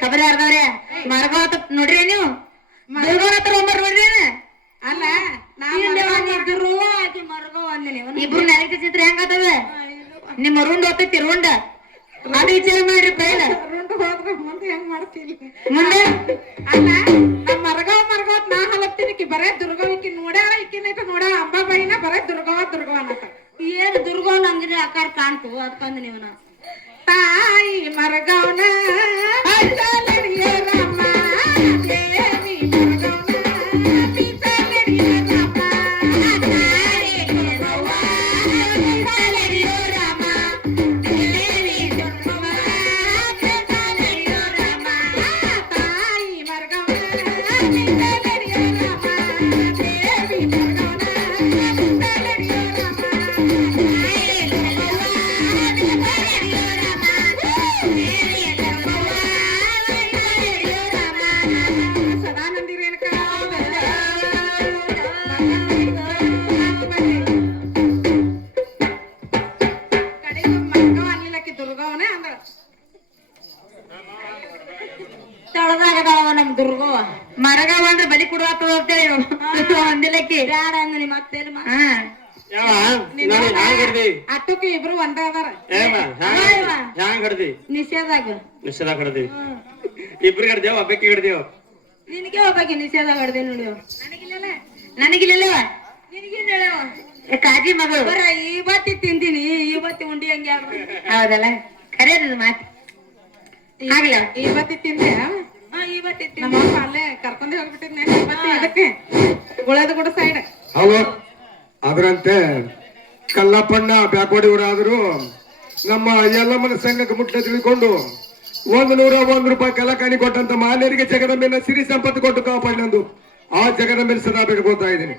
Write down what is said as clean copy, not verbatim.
ಖಬರ್ ಯಾರ್ದವ್ರೆ ಮರ್ಗವ ನೋಡ್ರಿ ನೀವು ನೋಡ್ರಿ ಅಲ್ಲ ಇಬ್ರು ನರಕ ಚಿತ್ರ ಹೆಂಗತದ ನಿಮ್ಮ ರುಂಡ್ ಹೋಗ್ತೈತಿ ರುಂಡ ಅದು ವಿಚಾರ ಮಾಡ್ರಿ ಪೈಲ ಹೋದ್ರೆ ಮುಂದೆ ಹೆಂಗ್ ಮಾಡ್ತೀವಿ ಮುಂದೆ ಅಲ್ಲ ನಮ್ ಮರ್ಗವ ನಾ ಹಲಪ್ತೀನಿ ಬರೇ ದುರ್ಗವಿಕ್ಕಿ ನೋಡ್ಯಾಳ ಇಕ್ಕಿನೈತ ನೋಡ್ಯಾಳ ಅಂಬಾಬಾಯಿನ ಬರೇ ದುರ್ಗವ ಅನ್ನತ್ತ ಏನು ದುರ್ಗವ್ ನಂಗಿದ್ರೆ ಆಕಾರ ಕಾಣ್ತು ಅದಕ್ಕಂದ ನೀವನ ತಾಯಿ ಮರಗವನ ರಾಮ ದೇವಿ ನಮ್ ದುರ್ಗವ ಮರಗವ ಅಂದ್ರೆ ಬಲಿ ಕೊಡುವ ಒಂದಿಲಕ್ಕಿ ಬ್ಯಾಡ ಅಂದ್ರಿ ಮತ್ತೇನು ಅಟ್ಟಕ್ಕೆ ಇಬ್ರು ಒಂದೇ ಅದಾರ ನಿಷೇಧಾಗ ಇಬ್ರು ಕಡ್ದೇವ್ ಹಬ್ಬಕ್ಕೆ ಹಿಡ್ದೇವ್ ನಿನಗೆ ಒಬ್ಬಾಕಿ ನಿಷೇಧ ಹೊಡೆದೆ ನೋಡಿ ನನಗಿಲ್ಲವ ಕಾಜಿ ಮಗಳು ಬರ ಇವತ್ತಿ ತಿಂತೀನಿ ಇವತ್ತಿ ಉಂಡಿ ಹಂಗೆ ಹೌದಲ್ಲ ಕರೆಯದು ಮಾತು ಆಗ್ಲ ಇವತ್ತಿ ತಿಂದೆ ಇವತ್ತಿ ನಮ್ಮ ಅಲ್ಲೇ ಕರ್ಕೊಂಡೆ ಹೋಗ್ಬಿಟ್ಟಿದ್ನೆ ಇವತ್ತಿ ಇದಕ್ಕೆ ಗುಳದ ಕೂಡ ಸೈಡ್ ಹೌದು ಅದರಂತೆ ಕಲ್ಲಪ್ಪಣ್ಣ ಬ್ಯಾಕ್ವಾಡಿಯವರಾದರೂ ನಮ್ಮ ಯಲ್ಲಮ್ಮನ ಸಂಘಕ್ಕೆ ಮುಟ್ಟ ತಿಳ್ಕೊಂಡು 101 ರೂಪಾಯಿ ಕಲಕಾನಿ ಕೊಟ್ಟಂತ ಮಾನ್ಯರಿಗೆ ಜಗದಂಬೆನ ಸಿರಿ ಸಂಪತ್ತು ಕೊಟ್ಟು ಕಾಪಾಡಿನಂದು ಆ ಜಗದಂಬೆನ ಸದಾ ಬೇಡ್ಕೊತಾ ಇದ್ದೀನಿ.